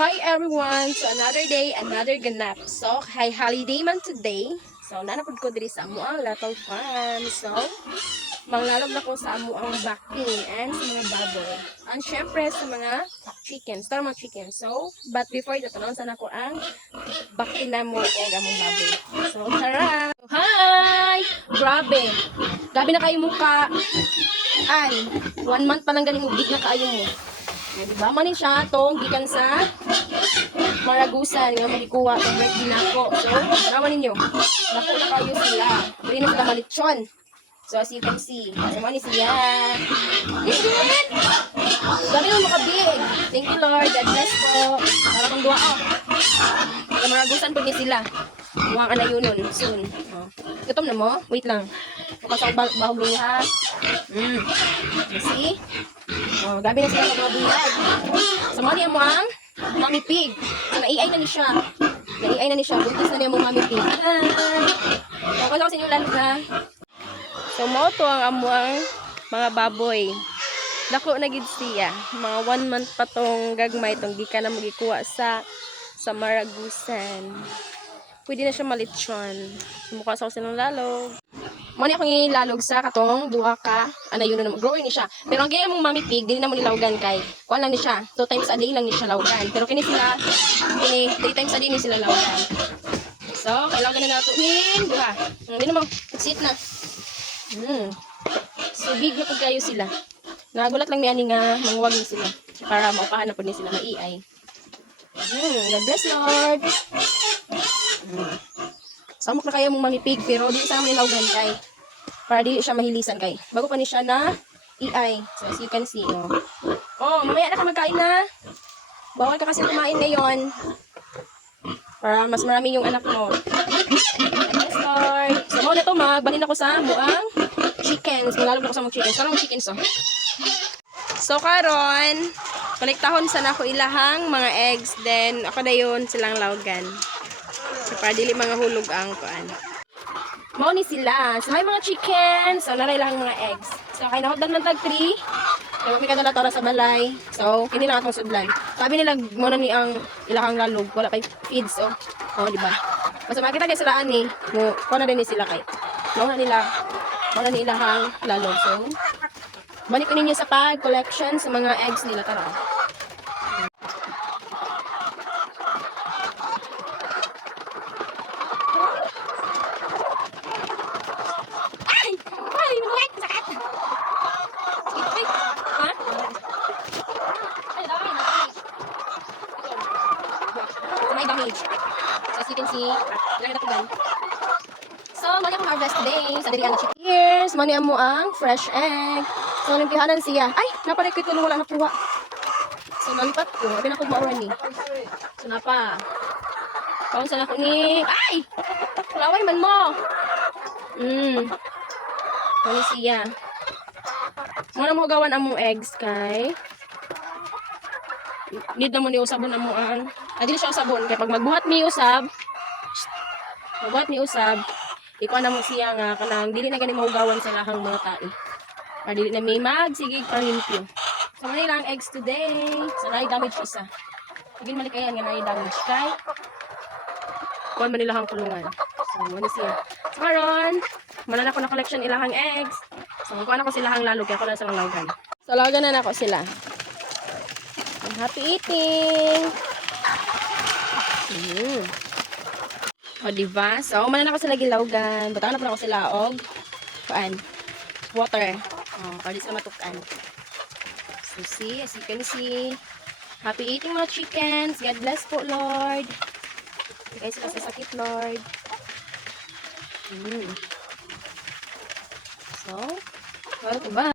Hi everyone! So another day, another ganap. So, holiday man today. So, nanapod ko diri sa amo ang Little Farm. So, manglalog na ko sa amo ang vaccine and sa mga baboy. And syempre sa mga chickens. Tara mga chickens. So, but before ito, tanong sana ko ang vaccine na mo o among baboy. So, tara! Hi! Grabe! Grabe na kayo mukha. Ay, 1 month pa lang galing mo, big na kayo mo. Diba? Manin siya itong gikan sa Maragusan nga magikuha itong birthday na ako. So, naman ninyo. Naku na kayo sila. Pwede na sila malitsyon. So, as you can see. Naman ni siya. Is it? Sabi mo makabig. Thank you Lord. God bless po. Para kong duwa ako. Sa Maragusan po ni sila. Huwag na yun nun. Soon. Oh. Gutom na mo? Wait lang. Makasaw bahog niya ha. See? Oh, gabi na sila sa mga bulag. Sa mga niya mo ang Mami Pig. So, na-AI na ni siya. Na-AI na ni siya. Buntis na niya mo Mami Pig. Hi! So, kasi ako sa inyo lalog na. So, mauto ang amuang mga baboy. Dako na gid siya. Mga 1 month pa tong gagmay. Tong gika na magikuha sa Maragusan. Pwede na siya malitsyon. Mukha sa ako silang lalog. Muna akong ilalog sa katong duha ka yun na growing ni siya. Pero ang ganyan mong Mami Pig, dili na mo nilawgan kay kuan lang ni siya. 2 times a day lang ni siya lawgan. Pero kini sila 3 times a day ni sila lawgan. So, kailangan na nato duha. Hindi na mo, sit na. So big na pud kayo sila. Nagulat lang ni ani nga manguwag ni sila para maupahan na pud ni sila maiay. God bless Lord. Samok na kaya mong Mami Pig pero di sa mo nilawgan kay para dili siya mahilisan kay bago pa ni siya na EI. So as you can see, mamaya na ka magkain na. Bawal ka kasi kumain ngayon para mas marami yung anak mo. Yes Lord. So mo na to magbalin ako sa muang chickens. Maglalog ako sa mga chickens. Karong chickens So karon konektahon sana ako ilahang mga eggs, then ako dayon silang lawgan. So, para dili mga hulog ang kuan. Mao ni sila. So, may mga chickens. So, naray lang mga eggs. So, kaya nahudan ng tag 3. So, may kadala tora sa balay. So, kini lang atong sudlan. Sabi nila, muna ni ang ilahang lalog. Wala kay feeds, diba? Basta makita kayo sila ani. Kuha na din ni sila kay. Muna nila ilahang lalog. So, balik ko ninyo sa pag-collection sa mga eggs nila. Tara. As you can see, ilang natugan. So, mali akong harvest today sa dirian na chicken. Here's, mali mo ang fresh egg. So, limpihanan siya. Ay, naparekoy ko nung wala nakuha. So, nalipat ko. Abi na ko mauran ni. So, napa. Paunsa na ko ni. Ay! Laway man mo. Mali siya. Muna mo gawan among eggs kay need na mo ni usabon na mo ang dili siya usabon kay pag magbuhat mi usab ikaw na mo siya nga kanang dili na gani maugawan sa lahang mga tae para dili na may magsigig palimpyo. So mali lang eggs today. So naay damage isa sige malikayan nga naay damage kay kuan man ilahang kulungan. So mali siya. So karon manana ko na collection ilahang eggs. So kuan ako silahang lalog kay ako na silang lawgan. So lawgan na nako sila. Happy eating! O, diba? So, manan ako sila gilawgan. Butangan na po ako sila og water. Para di sila matukan. So, see, as you can see. Happy eating mga chickens. God bless po, Lord. Bigay sila sa sakit, Lord. So, well, diba?